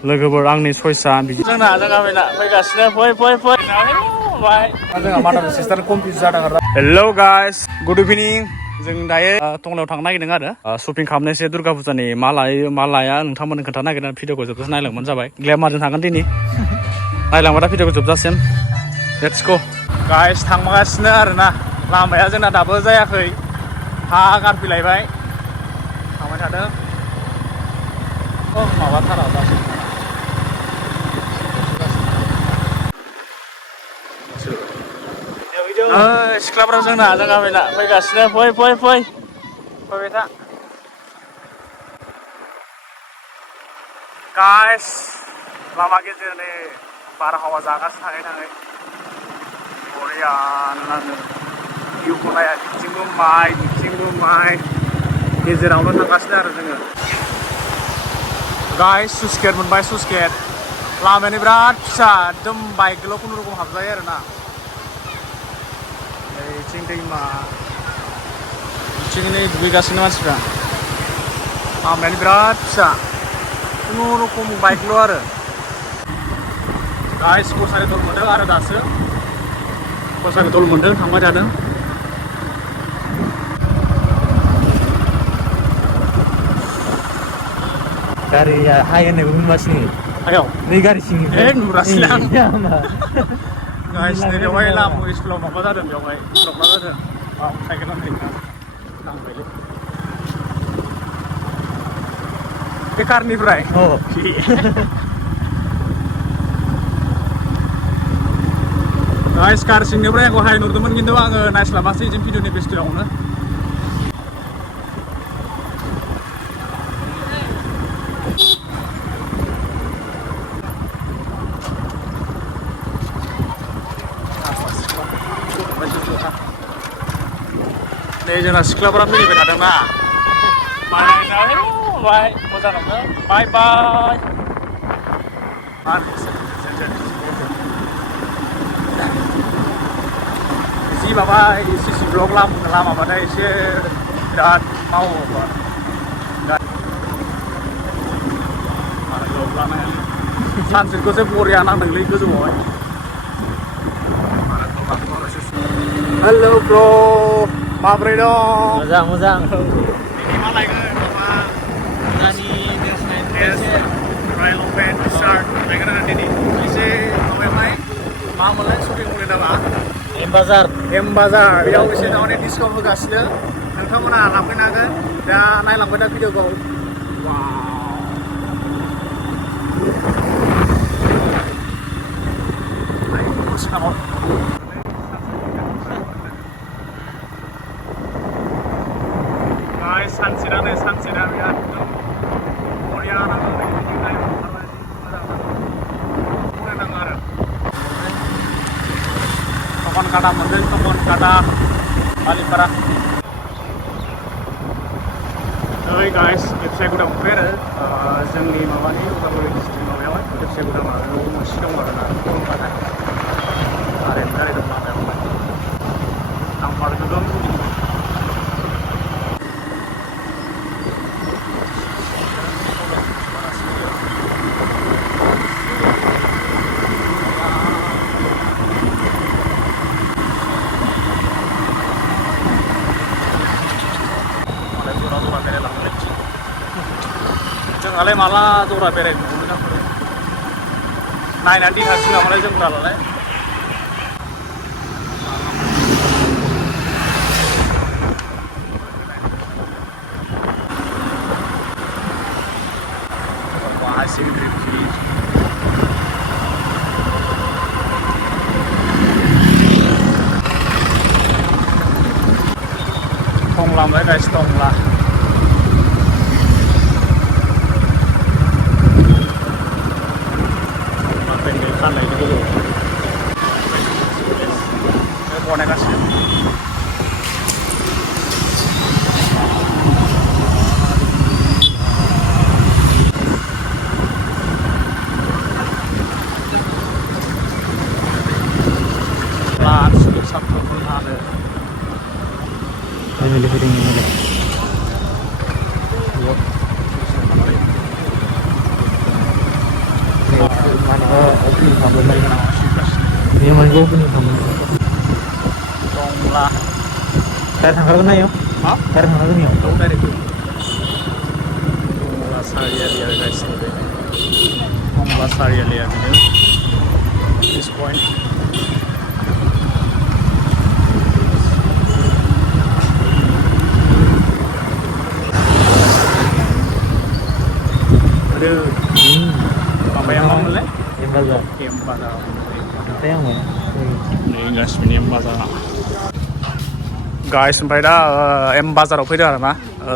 लोगोफोर आंनि सयसा बिदि जोंना फैगासिनो फै जोंहा मादार सिस्टार कमप्लिट जादों आरो हेलौ गाइस गुड इभिनिं जों दायो टंलायाव थांनो नागिरदों आरो शपिं खालामनोसै दुर्गा फुजानि मा लायो मा लाया नोंथांमोननो खोन्थानो नागिरदों भिडिअखौ जोबजासिम नायलांबानो जाबाय ग्लेमारजों थांगोन दिनै नायलांबाय दा भिडिअखौ जोबजासिम लेट्स गो गाइस थांगासिनो आरोना लामाया जोंना दाबो जायाखै हा गारफैलायबाय थांबाय थादों माबाथारा सिख्लाफ्रा जोंना फैगासिनो फैबाय था गाइस लामा गेजेरनि बारहावा जागासिनो थाङै बरियानो नाङो भिउखौ नाया बिथिंबो माइ गेजेरावनो थांगासिनो आरो जोङो गाइस सुसकेट मोनबाय सुसकेट लामायानो बिराद फिसा एकदम बाइकल' खुनुरुखुम हाबजायो आरोना बिथिं दैमा बिथिंनो दुगैगासिनो मानसिफ्रा लामायानो बिराद फिसा खुनुरुखुम बाइकल' आरो गाइस कसारि दल मोनदों आरो दासो कसारि दल मोनदों थांबाय थादों गारिया हाय होननायबो नुवासै आयाव नै गारि सिंनिफ्राय नुरासैलै आं गाइस नै बेवहाय लामा स्कुलाव माबा जादों बेवहाय प्रब्लेम जादों साइकेल नांबायलै बे कारनिफ्राय गाइस कार सिंनिफ्राय आंखौ हाय नुदोंमोन खिन्थु आङो नायस्लाबासै जों भिडिअनि बेस्टआवनो नै जोंना सिख्लाफोरा मिनिबाय थादोंना मोजां नंगौ बाय जि माबा सिसि ब्लक लामाबाथाय एसे बिराद मावोबा सानसेखौसो बरिया नांदोंलै गोजौआवहाय हेलौ ब्र माब्रै दं मोजां मा लायगोन माबा रयेल लंपेन्ट टिसार्ट लायगोन आङो दिनै एसे माबायावहाय मा मोनलाय शपिं मलनि नामा एम बाजार बेयाव एसे माने डिसकाउन्ट होगासिनो नोंथांमोना लांफैनो हागोन दा नायलांबाय दा भिडिअखौ सानसेना बिराद बरिया नाङो आरो टकन काटा मोनदों टकन काटा बालिपारा नै गाइस खेबसेगुदा मोनबाय आरो जोंनि माबानि उदालगुरि डिस्ट्रिक्ट माबायावहाय खेबसेगुदा माबायाव मोनसे दं आरोना टकन कारेन्ट गारि दं लामायावहाय आं मारगोन जोंहालाय माला जरा बेरायनो मोनो नायनानै दिखांसिगोन नामालाय जोंफोरालाय टंला ओमफ्राय गाइस टंला फाननायनि गोजौआव बनायगासिनो लास्ट साफ्रोमबो आरो opening tambah lagi. Ini mau opening tambah. Tongla. Saya tanggal mana yo? Hah? Saya tanggal mana yo? Tahu dari itu. Tongla Saria lihat guys ini. Tongla Saria lihat ini. This point. Aduh. Apa yang mau mulai? Yang baga. Embazar. Apa yang mau? Ini guys, ini Embazar. Guys, ओमफ्राय दा Embazarआव फैदों आरो ना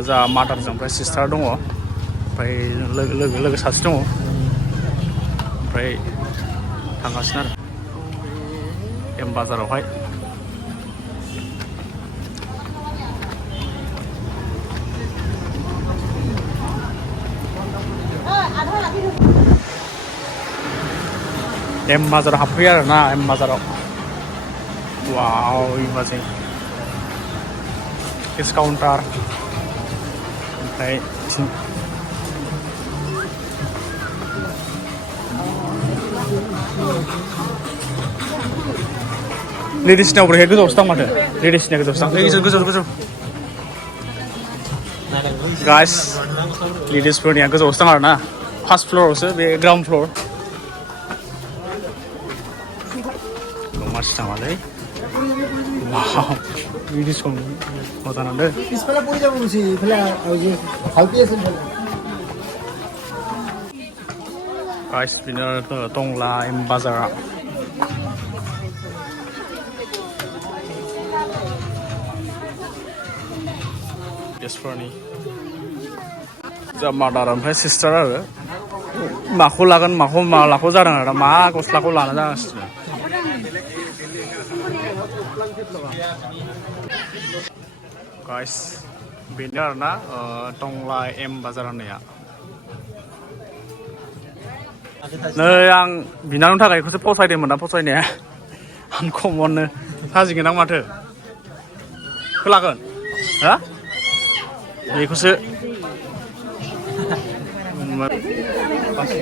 जा मादारजों ओमफ्राय sister दङ ओमफ्राय लोगो सासे दङ ओमफ्राय थांगासिनो आरो Embazarआवहाय Embazar हाबफैयो आरो ना Embazarआव वाव इमाजिन किस काउन्टार ओमफ्राय लेडिसनियाव बोरैहाय गोजौआवसो दं माथो लेडिसनिया गोजौआवसो दं गोजौ गाइस लेडिसफोरनिया गोजौआवसो दं आरो ना फार्स्ट फ्ल'रावसो बे ग्राउन्ड फ्ल'र मानसि थांबालै वाव बिदि सम मोजां नांदों পিছফালে পৰি যাব গুচি ইফালে ভালকৈ আছে गाइस बिनो टंला Embazarआ गेसफोरनि जा मादार ओमफ्राय सिस्टार आरो माखौ लागोन माखौ जादों आरो मा गस्लाखौ लानो जागासिनो गाइस बेनो आरोना टंला Embazar होननाया नै आं बिनानावनि थाखाय बेखौसो फसायदोंमोन ना फसायनाया आनकमननो साजिगोन आं माथो लागोन हा बेखौसो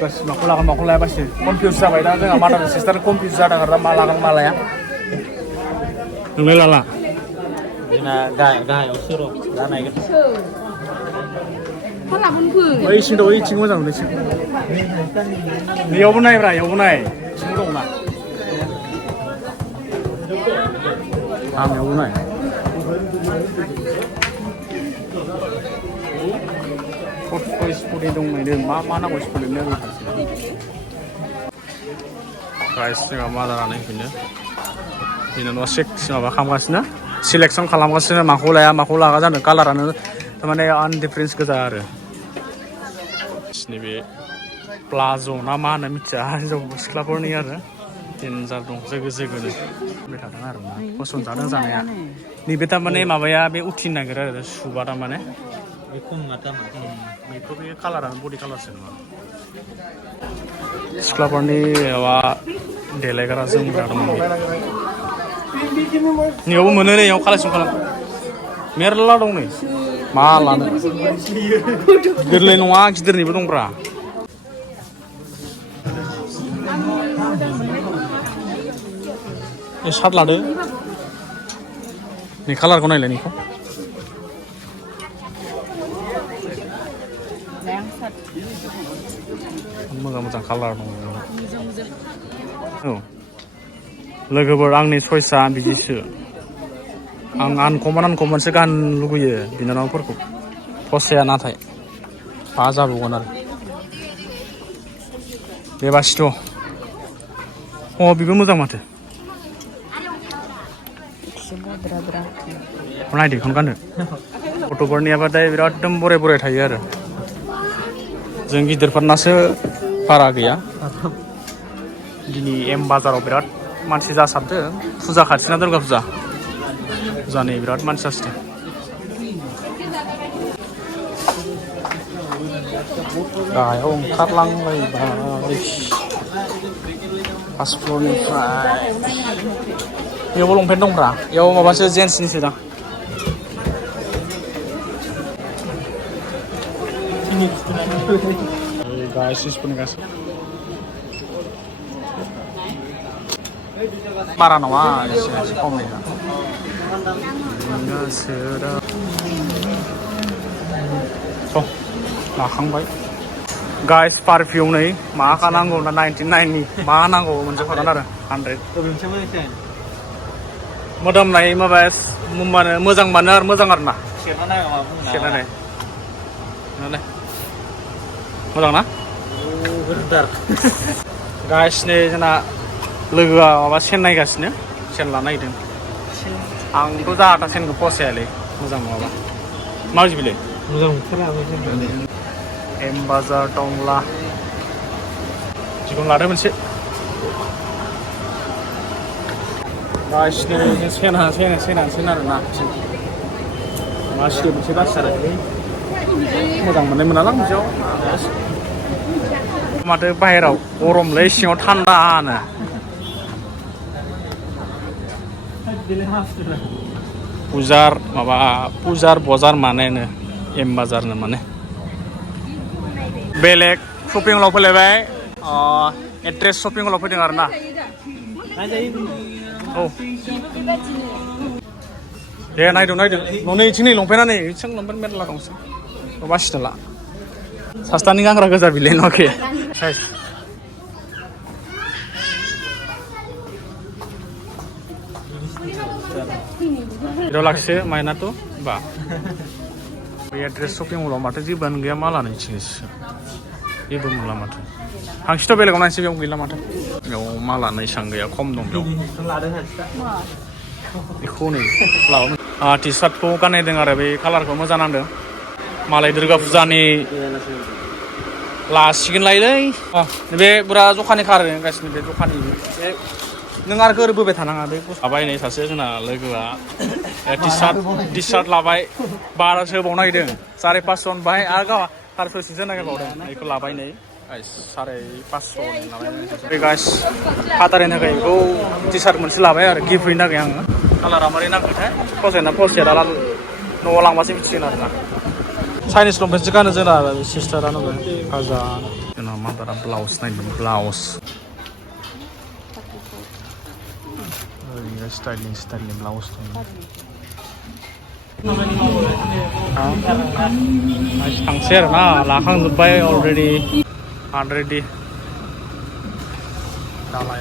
बासि माखौ लागोन माखौ लाया बासि कनफिउज जाबाय दा जोंहा मादार सिस्टार कनफिउज जादों आरो मा लागोन मा लाया नोंलाय लाला Dina gahaयाव सोर' दा नायगोन ओइ सिं दं ओइ सिं मोजां मोनो सिं बेयावबो नायब्रा बेयावबो नाय सिं दंना आंनियावबो नाय स्पटि दं नायदों मा नांगौ स्पटि गाइस जोंहा मादारानो बेनो बिनानावा माबा खालामगासिनो सिलेक्सन खालामगासिनो माखौ लाया माखौ लागा जानो कालारानो थारमाने आनडिफारेन्स गोजा आरो बिसिनि बे प्लाज' ना मा होनो मिथिया हिनजाव सिख्लाफोरनि आरो डेन्जार दं जोगोनो बे थादों आरो ना पसन जादों जानाया नैबे थारमाने माबाया बे उथिनो नागिरो आरो सुबा थारमाने बेखौ बे कालारानो बडि कालारसो नङा सिख्लाफोरनि माबा देलायग्रा जोमग्रा दं नैयावबो मोनो नै कालेक्सन खालाम मेरला दं नै मा लानो गोरलै नङा गिदिरनिबो दंब्रा सार्ट लादो नै कालारखौ नायलाय नैखौ मोजां कालार दं औ लोगोफोर आंनि चइसआ बिदिसो आं आनकमनसो गाननो लुगैयो बिनानावफोरखौ फसाया नाथाय मा जाबावगोन आरो बेबासिथ' बेबो मोजां माथो नायदो बेखौनो गानदो गथ'फोरनियाबाथाय बिराद एकदम बराय थायो आरो जों गिदिरफोरनासो बारा गैया दिनै Embazarआव बिराद मानसि जासाबदों फुजा खाथिना दुर्गा फुजा जानाय बिराद मानसि जासिदों गाहायाव ओंखारलांलायबाय फार्स्ट फ्ल'रनिफ्राय बेयावबो लंपेन्ट दंब्रा बेयाव माबासो जेन्सनिसो दां गासिबो बारा नङा एसे खमैनो गोसोरा स' लाखांबाय गाइस पारफिउम नै मा नांगौ ना 99 नि मा नांगौ मोनसे हरगोन आरो 100 मोदोमनाय माबा मुम्बानो मोजां मानो आरो मोजां आरो ना सेरनानै मोजां ना गाइस नै जोंना लोगोआ माबा सेन नायगासिनो सेन लानो नागिरदों आंथ' जाहाथा सेनखौ फसायालै मोजां नङाबा माबायदि बिलाय मोजां मोनथारा एम बाजार टंला जिखुनु लादो मोनसे गासिनो सेन आरो ना मासियो मोनसे बासिथारो मोजां मोननाय मोनालां बिदियाव माथो बाहेराव गरमलै सिङाव थान्दानो पुजार बजार मानेनो एम बाजारनो माने बेलेग शपिं मलाव फैलायबाय एड्रेस शपिं मलाव फैदों आरो ना औ दे नायदो न'नै इथिं नै लंपेन्टआ नै इथिं लंपेन्ट मेरला दंसै बासिना ला सास्तानि गानग्रा गोजा बिलाइ न'खे Itu laksir mainan tuh, Mbak. Ya dress shopping mula mata sih ban gaya malah nih jenis. Ibu mula mata. Hangsi tuh belakang nasi yang gila mata. Ya malah nih sanggaya kom dong dong. Iku nih, lau. T-shirt tuh kan ini dengar be, color kamu jangan deh. Malai Durga Puja nih. Lasikin lagi deh. Nih be berapa jokani kar nih guys, nih be jokani. नों आरो गोरोबोबाय थानाङा बे माबाय नै सासे जोंना लोगोआ T-shirt लाबाय 1200 होबाव नागिरदों 550 होनबाय आरो गावहा 400 नागिरबावदों बेखौ लाबाय नै 550 लाबाय गाइस फाटारनि थाखाय बेखौ टि-शार्ट मोनसे लाबाय आरो गिफ्ट हैनो थाखाय आङो कालारा मारै नांगौथाय फसायना फसाया दा न'आव लांबासो मिथिगोन आरोना चाइनिस लंपेन्टसो गानो जोंना सिस्टारानो खाजा जोंना मादारा ब्लाउस नायदों blouse styling blouse tuh. Tangsir nah lakang zubai already. Dalai